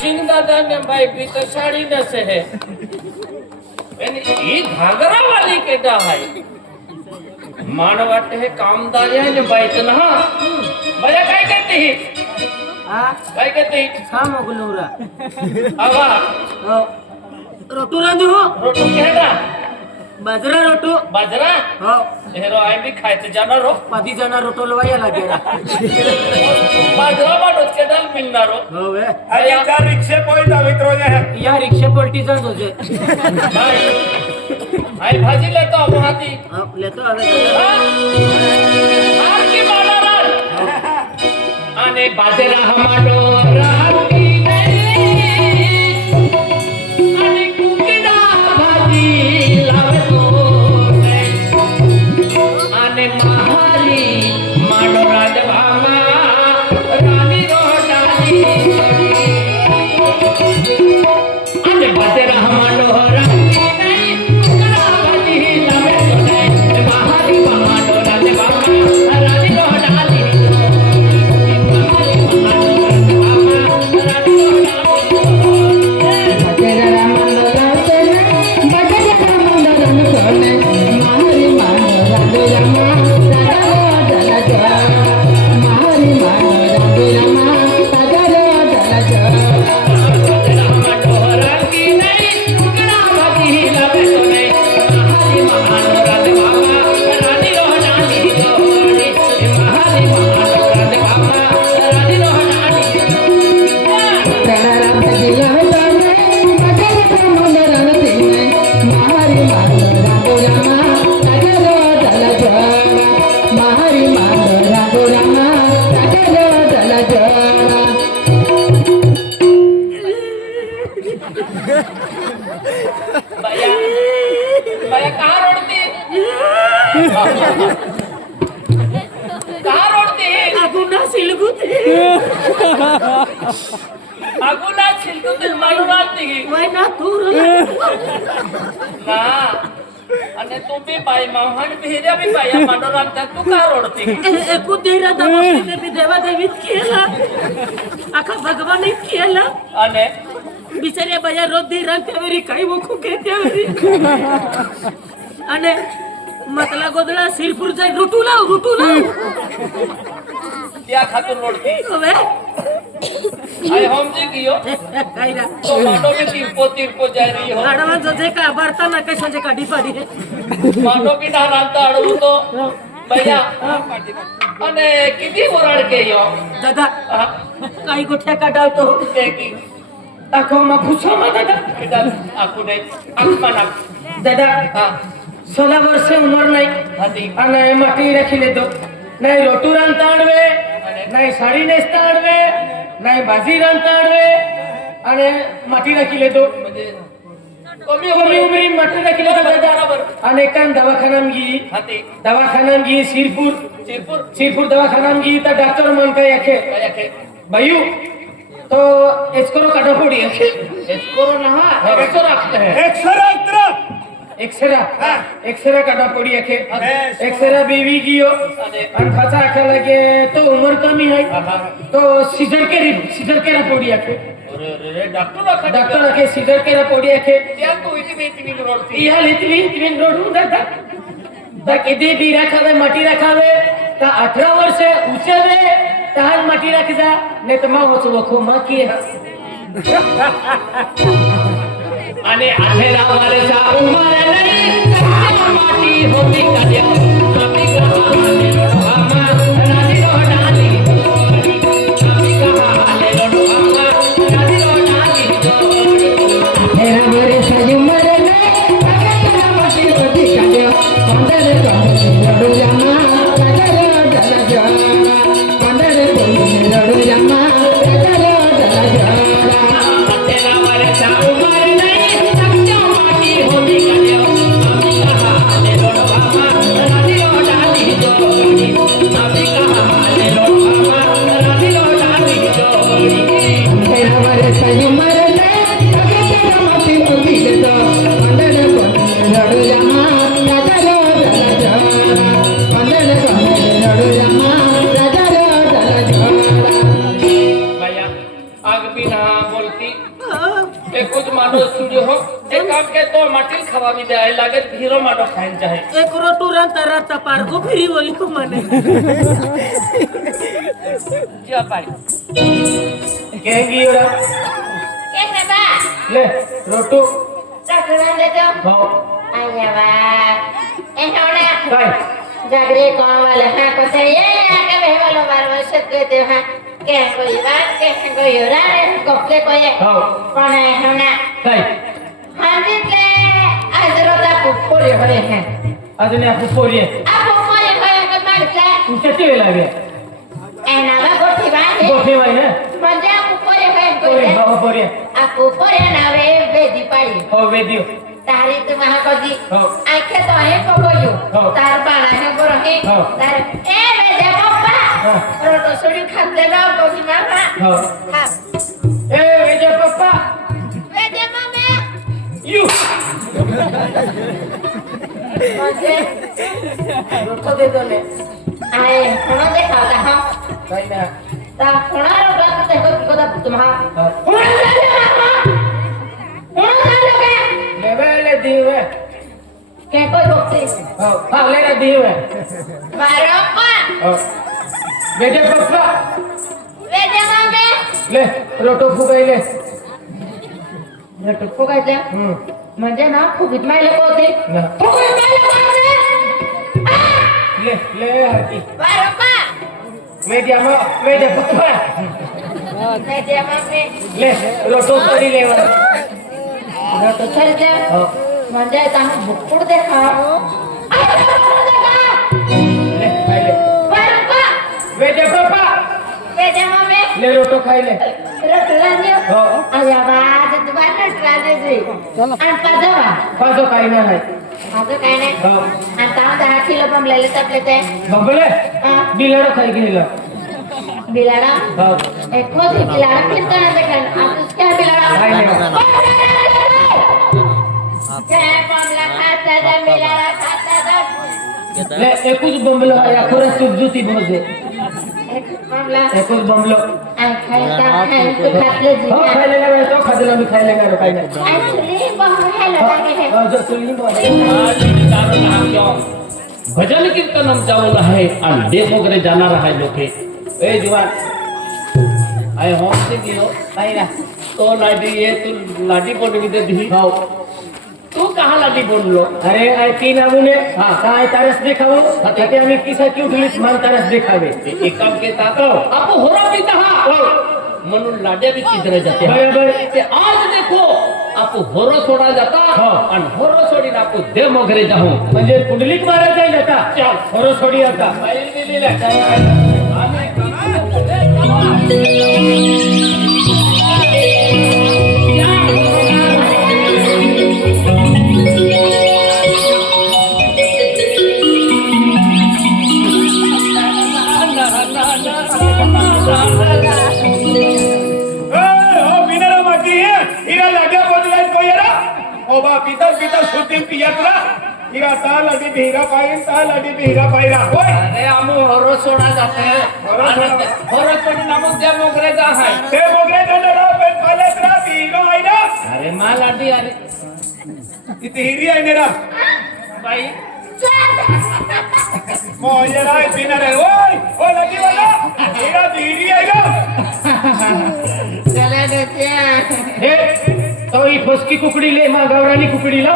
सिंग दादा ने भाई भी तो साड़ी नसे है ये घाघरा वाली केटा है मान वाटते है कामदार है ने बाई तो ना भैया काय कहते ही हाँ काय कहते ही शाम गुलूरा आवा रोटू रांधू रोटू केड़ा बाजरा रोटू बाजरा हो हेरो आई भी खाते जाना रो पादी जना रोटो लवाया लागेला बाजरा बाटोच के डाल मिलणार हो हो वे अरे चार रिक्षे पॉइंट अवित्रो है या रिक्षा पलटीचा जोजे आई भाजी लेतो आपण हाती लेतो आवे हार की बाजारात आणि बाजरा हमाडो राती आणि कुकीडा भाजी लावतो आणि महारी माडो राजभामा राणी रोडाली आणि बाजरा हमाडो राती अगुला छिलकुते मारुराती वय ना तू ना आणि तू बी बाई माहण भिऱ्या बी बाया मांडोरात तू का रोडती एकू देरा दवाने बी देवा देवीत केला आखा भगवानीत केला आणि बिचाऱ्या बाया रोज दे रंगतेवरी काही वखू घेतेवरी आणि मतला गोदळा सिरपूर जाय रुटू लाव त्या खातून रोडती होवे आई हम जे कियो काय रा तो मांडो में तिरपो जा रही हो गाडवा जोजे का बर्तन का सोजे काढी पाडी मांडो की ना रांता अडवू तो भैया आणि किती ओरड के यो दादा काही गोठ्या काढावतो ते की दाखव मग खुशो मग दादा बेटा आकू नाही आत्मा दादा हां 16 वर्ष उमर नाही हाती आणि माटी राखी तो नाही रोटू रांधता अडवे नाही साडी नेसता अडवे नाही भाजी रांधता अडवे आणि माटी राखी तो म्हणजे कमी उमरी माटी राखी तो दादा बरोबर आणि एकान दवाखानाम गी हाती दवाखानाम गी सिरपूर दवाखानाम गी तर डॉक्टर मन काय याखे काय के भाईऊ तो एस्कोरो काटा फोडी याखे एस्कोरो ना हा एस्कोरो रखते हैं एक्सरा काटा पड़ी याखे एक्सरा बेबी गियो और खचा आखे लगे तो उम्र कमी है तो सीजर के पड़ी याखे अरे डॉक्टर आखे सीजर के पड़ी याखे त्या तो इतनी रोडती या इतनी रोड हूं दादा ता किती बी राखावे माटी राखावे ता 18 वर्ष उचेवे तहान माटी राख जा ने तो मां होचो वखो मां की आणि आठेरा वर्षा उमर नाही माटी होती कद्या कमी कहाले रोडवामा राणी रोडाली कमी कहाले रोडवामा राणी रोडाली आठेरा वर्षा उमर नाही माटी होती कद्या पंदर रडू जामा पंदर रडू जामा आठेरा वर्षा उमर नाही होती कद्या कमी कहाले रोडवामा राणी रोडाली कमी कहाले रोडवामा राणी रोडाली आठेरा वर्षा उमर नाही माटी होती कद्या पंदर रडू जामा भैया आग बिना बोलती कुछ माणूस तुझे हो जे काम के तो माटी खावा भी दे लागे हीरो माडो खाइन चाहे एक रोटू रंग रास्ता पार को फिरी बोली को मने जा पाई कहेंगी ओरा ¿Qué se va? ले रोटू ¿Restaurante de yo? भाव Ay, ya va. Es ahora. काय जागरे कौन वाला है कुछ ये आके वे वाला बार से कहते हैं के कोई बात के कोई हो रहा है कोपले कोई भाव कौन है हमने काय हम भी के आज रोता पुपुरे होए हैं अजून आपण पोरी अब पुपुरे होए के मार से उचटी वेला गे ए ना गोठी बांधे गोठे वाई ना मजा पुपुरे होए पोरी कोई भाव पोरी अब पुपुरे ना वे बेदी पाई हो वेदियो तारी तुम कदी हो आखे तो है कोयो हो तार बाला है गोरो है हो तार ए बेजा पप्पा हो रोटो सोडी खाते ना कोसी मामा हो हा ए वेजे पप्पा बेजा मम्मी यू मजे रोटो दे दो ले आए खाना देखा था हम काय ना ता खाना रोटा देखो की कोदा तुम्हा हो खाना दे मामा खाना दे के लेवेले दीवे के कोई बोक्सी हो हा ले दीवे बारप्पा हो वेजे पप्पा बेजा मम्मी ले रोटो फुगाइले रोटो को कहते म्हणजे ना खूप इतमाइले होते ना खूप इतमाइले होते ले हरती बारप्पा वेजे पप्पा बेजा मम्मी ले रोटो करी लेवा रोटो चलते हो म्हणजे आता बुकुड देखा ले खाइले बारप्पा वेजे पप्पा बेजा मम्मी ले रोटो खाइले रोटो लान्यो हो आया बाज तुम्हाला ट्राले जी आणि पाजवा पाजो काही ना नाही माझं काय नाही हो आणि काम 10 किलो बनलेले तपले ते बबले बिलाडो खाई गेलो बिलाडा हो एक होती बिलाडा फिरताना देखा आप उसका बिलाडा खाई ले काय बमला खाता जा बिलाडा खाता जा ले एकूच बमलो या खरं सुजुती भोजे एक बमला एकूच बमलो आणि खायचा खाय तू खातले जी हो खायले ना तो खाजला मी खायले ना काही नाही ऍक्च्युली बहू हेलो लागे है हो जो सुली बोले भजन कीर्तनम जाऊन आहे आणि देव वगैरे जाणार आहे लोके ए जुवान आय होम से गियो काही ना तो लाडी ये तू लाडी बोलवी दे दी हो तू कहा लाडी बोललो अरे आय तीन आमुने हां काय तरस देखावो त्याते आम्ही किसा की उठलीच मान तरस देखावे एक काम के तात आप होरा पिता हा म्हणून लाड्या भी किधरे जाते बरोबर ते आज देखो आप होरो सोडा जाता हो. आणि होरो सोडी आप देव वगैरे जाऊ म्हणजे कुंडलिक मारा जाईल आता चल थोडं सोडी आता बिना माटी हिरा लाड्या बदलायच को येरा ओ बा पिता शुद्धी पियातला हिरा ता लाडी भिरा पाईन ता लाडी भिरा पाईरा होय अरे आमू होरो सोडा जाते होरो सोडी नामक देव वगैरे जा आहे ते मोगरे दंडरा पे पालेत रा हिरो आईरा अरे मा लाडी अरे इथे हिरी आहे नेरा बाई मोयरा बिना रे ओय ओ लाडी वाला हिरा हिरी आईरा चला देते हे तो ही फसकी कुकडी ले मा गवरानी कुकडी ला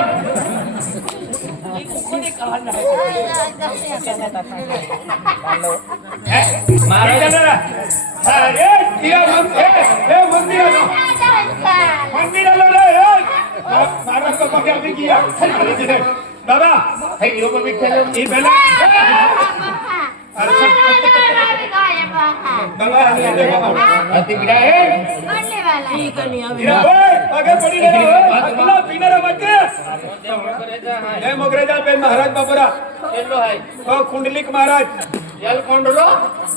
मारा दंडरा अरे हिरा मंदिरा मंदिराला रे मारा को पकड़ के किया बाबा हे यो बी खेलो ई बेला बाबा अति बिरा है हिरा ओय आगे पड़ी रे अगला बिना मत देव वगैरे जा आहे हे मोगरेजा पे महाराज बाबरा एलो आहे ओ कुंडलिक महाराज यल कोंडलो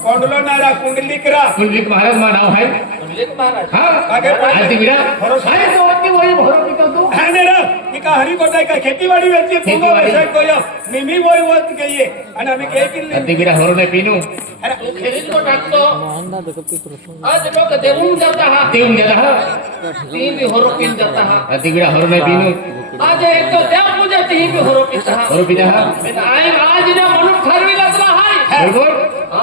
कोंडलो नारा कुंडलिक रा कुंडलिक महाराज मा नाव आहे कुंडलिक महाराज हां आगे पड़ी आती बिरा अरे तो वही भरो की तो है ने रा का हरी कोटाय का खेतीवाड़ी वेची पूंगा व्यवसाय कोयो निमी वोई वत गईये आणि आम्ही काय केले अतिगिरा हरो नाही पिनू तू खेरीत को टाकतो आज लोक देऊन जाता हा देऊन गेला हा ती बी होरो पिन जाता हा अतिगिरा हरो नाही पिनू आज एक तो त्या पूजा ती बी होरो पिता हा हरो पिता हा आज ना म्हणून ठरवी लागला हाय बरोबर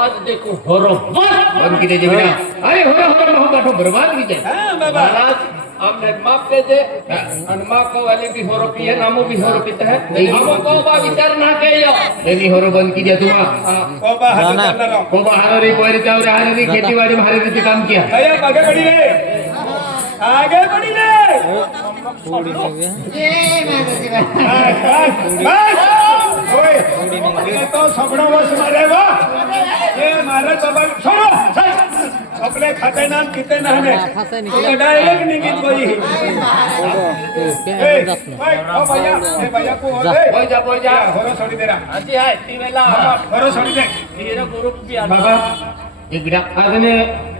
आज देखो होरो बंद की दे बिना अरे हो महो काठो बर्बाद की जाए हां बाबा महाराज हमने माफ दे दे और माँ को वाले भी होरो पिए नामो भी होरो पिता है हमो को बा विचार ना के यो एनी होरो बंद की दे तुमा बाबा हाथ करना को बाहर रे कोई रे चाव रे हारे रे खेतीबाड़ी में हारे रे काम किया भैया आगे बढ़ी रे आगे बढ़ी रे जय माताजी बाबा बस ओए ये तो सबड़ा वश मारे वो ये मारे बाबा छोड़ो अपने खाते नाम कितने ना हमें तो डायरेक्ट निकित वही ए भैया को हो जा होरो छोड़ी दे रहा अजी है तीवेला होरो छोड़ी दे तेरा गुरु भी आ बाबा इकडा आजने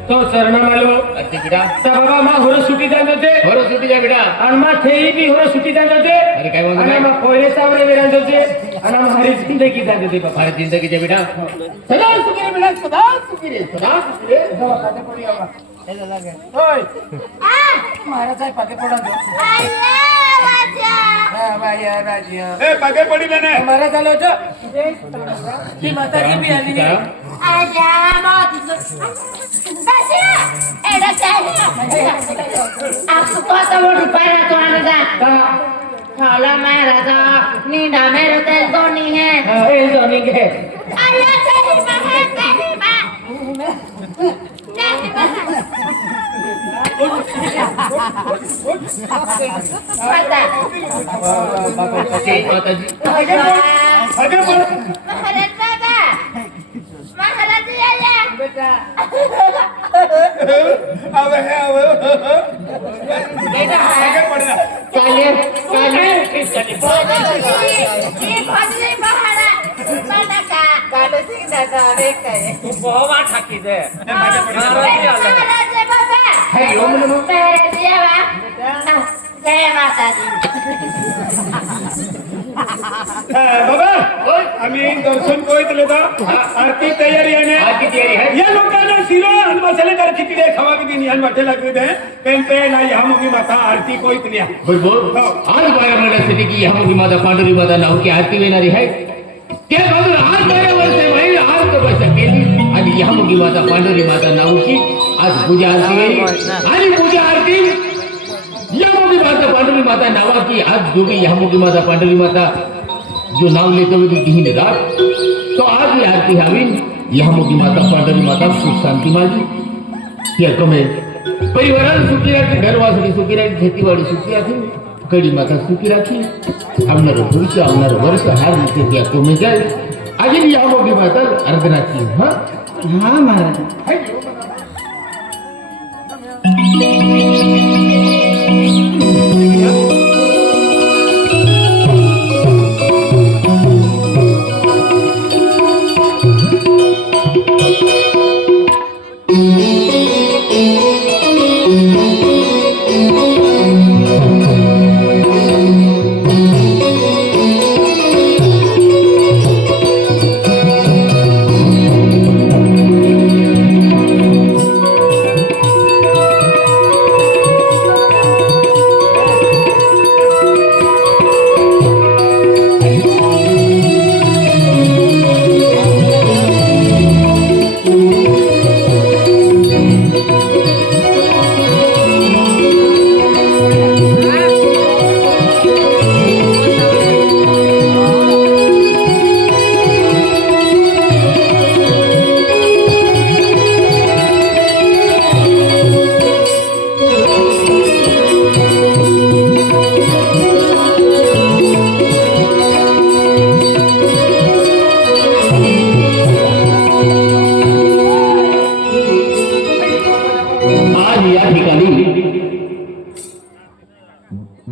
तो चरण मालो अतिगिरा ता बाबा मा होरो सुटी जांदो ते होरो सुटी जा बेटा आणि मा थेई बी होरो सुटी जांदो ते अरे काय बोलतो आणि मा कोयले सावरे वेरांदो ते आणि मा हरी जिंदगी जांदो ते बाबा हरी जिंदगी जे बेटा सदा सुखी रे बेटा सदा सुखी रे जावा काटे पडी आवा हेला लागे ओय महाराज आहे पाके पडा दो हां भाईया राजिया ए पागे पड़ी लेने महाराज आलो तो ती माताजी भी आली आजा मत बसिया एडा चाहिए आपको तो सब रुपया तो आने दा खाला महाराजा नींदा मेरे तेल तो नहीं है ए जोनी के अल्लाह तेरी मां है तेरी मां नहीं पता माताजी आगे बढ़ महाराज बाबा महाराज आया बेटा अब है अब आगे बढ़ना चलिए चलिए चली ये भजले महाराज बना का काले सिंह दादा देख के तू बहुवा ठाकी दे महाराज बाबा हरि ओम नमो महाराज बाबा जय माता दी बाबा आम्ही दर्शन कोयत लेता आरती तयारी आहे आरती तयारी आहे या लोकांना शिरो आणि मसालेदार खिचडी खावा की दिन यान वाटे लागले दे पेन पे ला या मुगी माता आरती कोयत लिया बरोबर आज 12 महिन्यासाठी की ह्या मुली माता पांढरी माता नाव की आरती येणारी आहे त्या बाजूला आज 12 वर्षे महिने आज तपस्या केली आणि ह्या मुली माता पांढरी माता नाव की आज पूजा आरती वेळी आणि पूजा आरती या मुली माता पांढरी माता नावा की आज दोघी ह्या मुली माता पांढरी माता जो नाव लेतो दिन रात तो आज ही आरती हवी ह्या मुली माता पांढरी माता सुख शांती माझी त्या कमे परिवाराला सुखी राखी घरवासरी सुखी राखी खेतीवाडी सुखी राखी कडी माता सुखी राखी आवणार भविष्य आवणार वर्ष हार रीते त्या कमे जाय अजून या मुली माता अर्धना की हा महाराज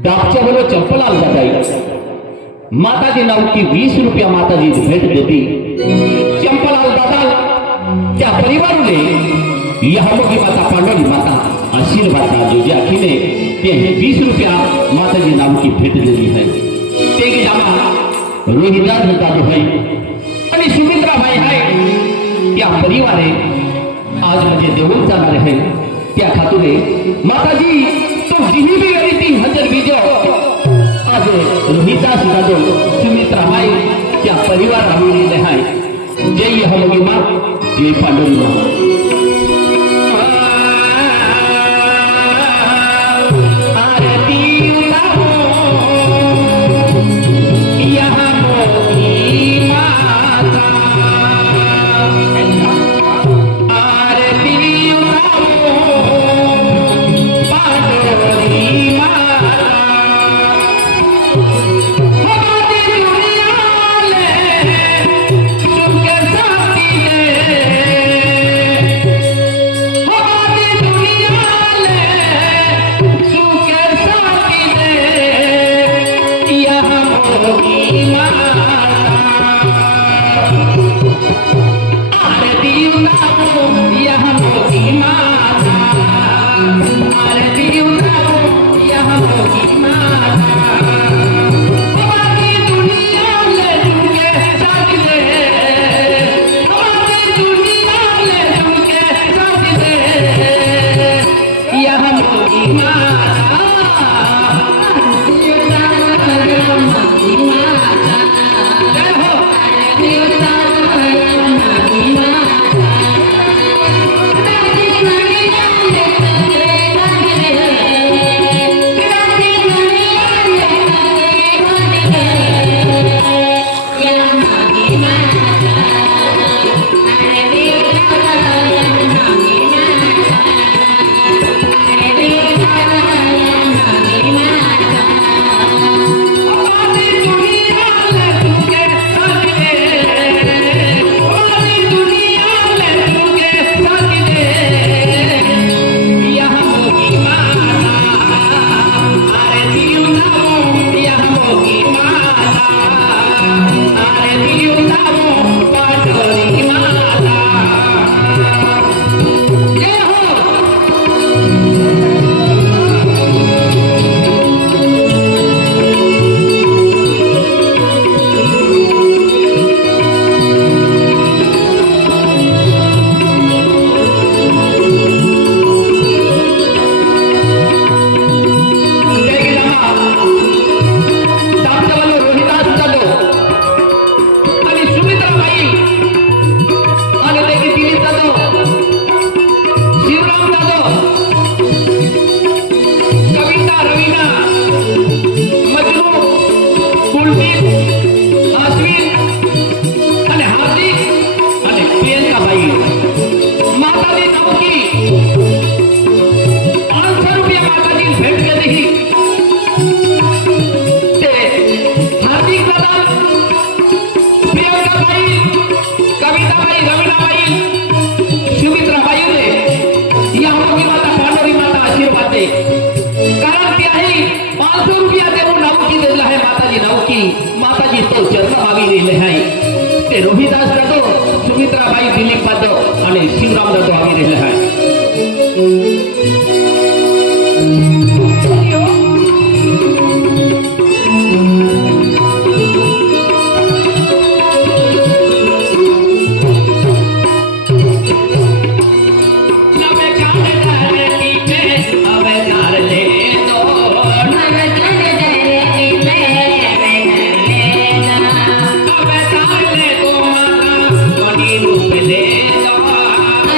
दापच्या बोलो चप्पल आला जाई माताजी नाव की 20 रुपया माताजी भेट देती चंपल आल दादा त्या परिवारले यह मोगी माता पांडवी माता आशीर्वाद जो आखिने ते 20 रुपया माताजी नाव की भेट दिली है ते की जामा रोहिदास दादू है आणि सुमित्रा भाई है त्या परिवारे आज म्हणजे देऊन जाणार आहे त्या खातुरे माताजी तो जिही भी रीती हजर बीजो आज रोहिदास दादू सुमित्रा भाई त्या परिवार राहिलेले आहे जय हनुमान मा जय पांडुरंग माताजी तो जन्म आविलेले आहे ते रोहिदास जाधव सुमित्राबाई दिलीप जाधव आणि शिवराम जाधव आविलेले आहे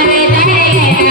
अरे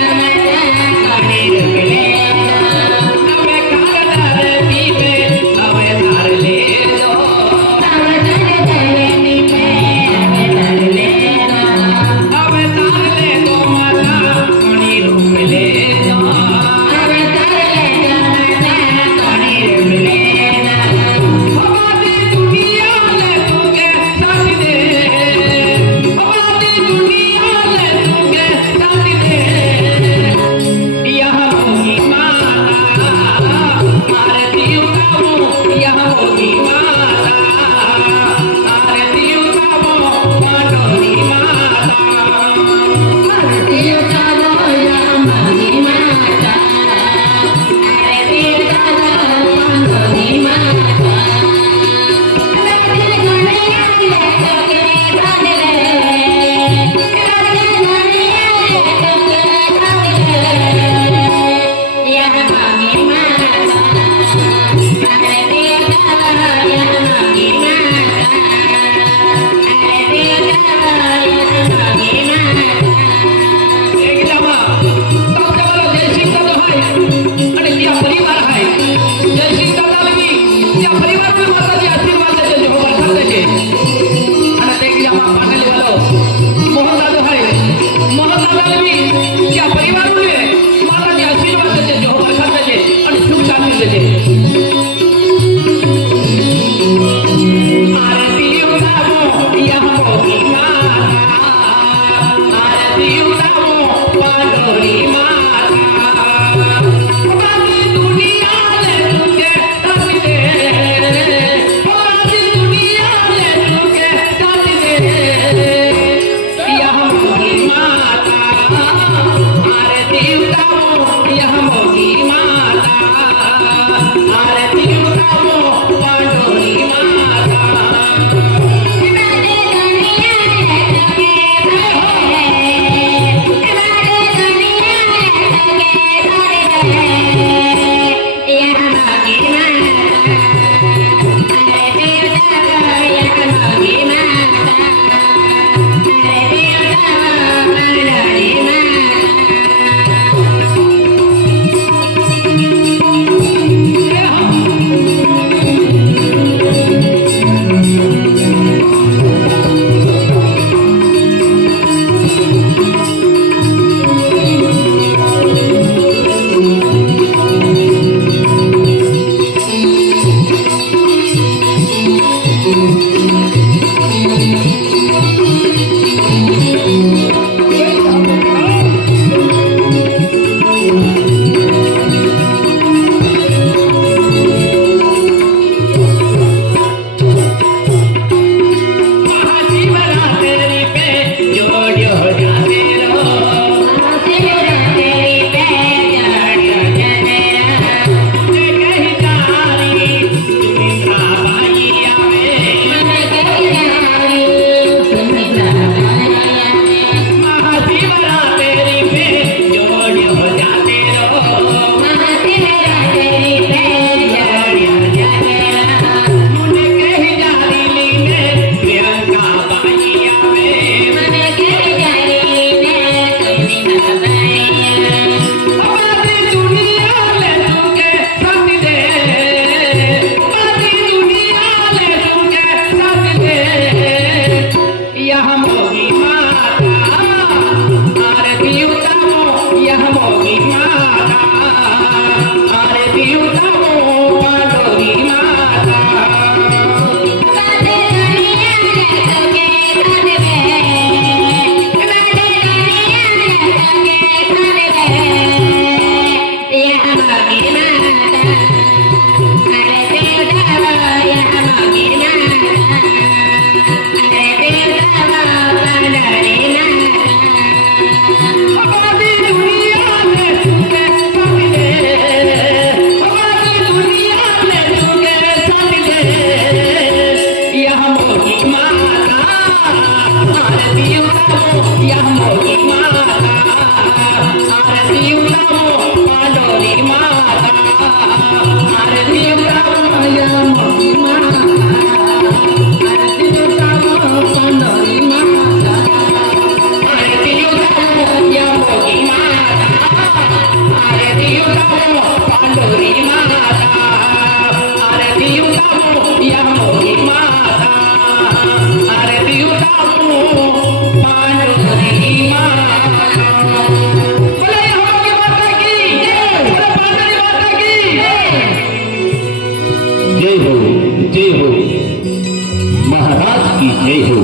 जय हो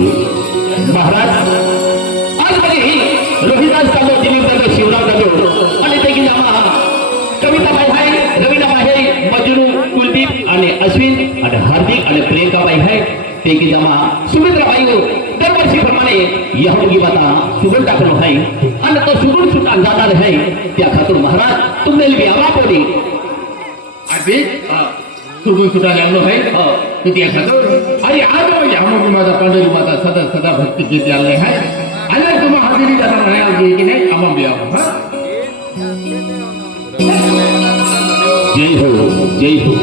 महाराज आज मध्ये रोहिदास कालो दिलीप कालो शिवराव कालो आणि ते की नामा कविताबाई आहे रवीनाबाई आहे मजनू कुलदीप आणि अश्विन आणि हार्दिक आणि प्रियंकाबाई आहे ते की जमा सुमित्राबाई हो दरवर्षीप्रमाणे यहोगी माता सुगुण टाकलो आहे आणि तो सुगुण सुद्धा जाणार आहे त्या खातर महाराज तुमने भी आवा बोली अभी सुगुण सुद्धा लागलो आहे तो त्या खातर आणि आज यहोगी माता पांडुरी माता सदा सदा भक्ती गीत आले आहे आणि तुम्हा हजेरी जाता म्हणाल की नाही आम्हा भी आवा जय हो जय हो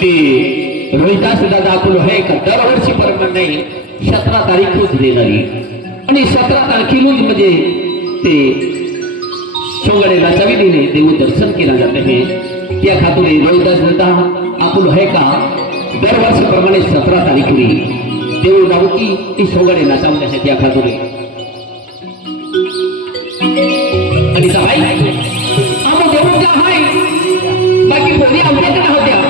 ते रोहिदास दादा आपलं आहे का दरवर्षी प्रमाणे 17 तारीखच देणारी आणि 17 तारखेला म्हणजे ते सोंगडेला चविलीने देव दर्शन केला जात आहे त्या खातुरे रोहिदास दादा आपलं आहे का दरवर्षी प्रमाणे 17 तारीखरी देव नावकी ती सोंगडे नाचावत आहे त्या खातुरे आणि बाई आम्ही देऊन जा हाय बाकी पोरी आमच्याकडे होत्या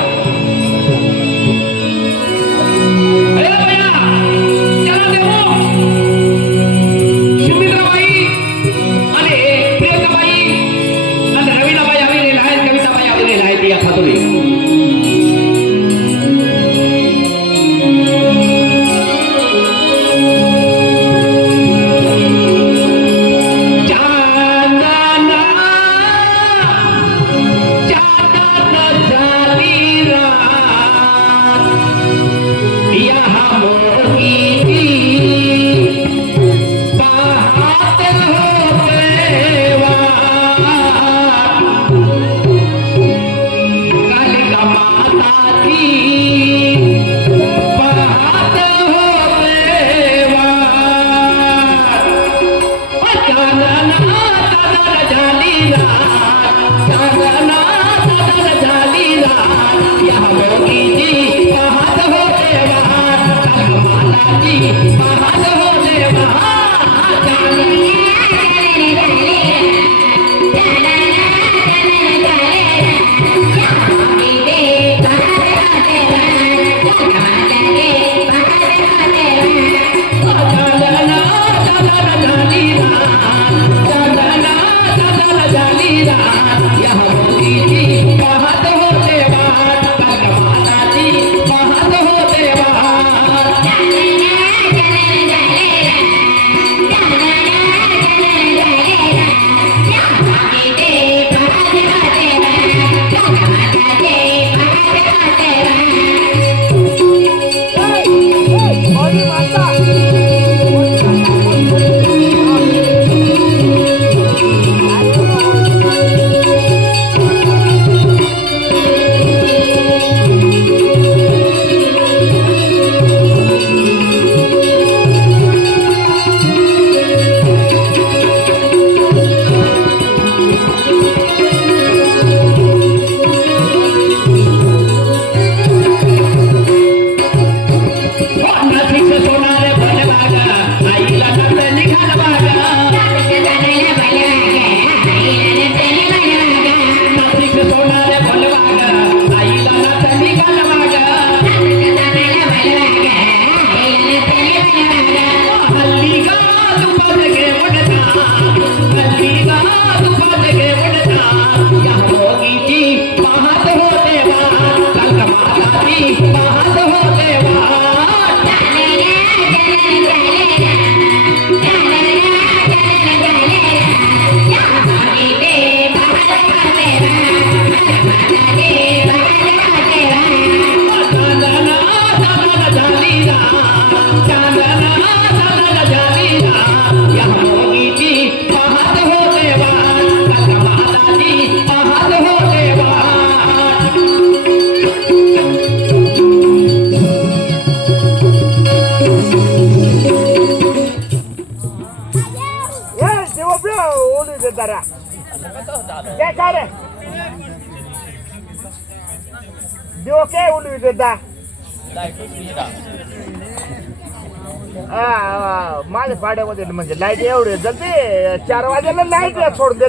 Dara. Get got it. You okay with that? माझ्या पाड्यामध्ये म्हणजे लाईट एवढे जलते 4 वाजेला लाईट सोडून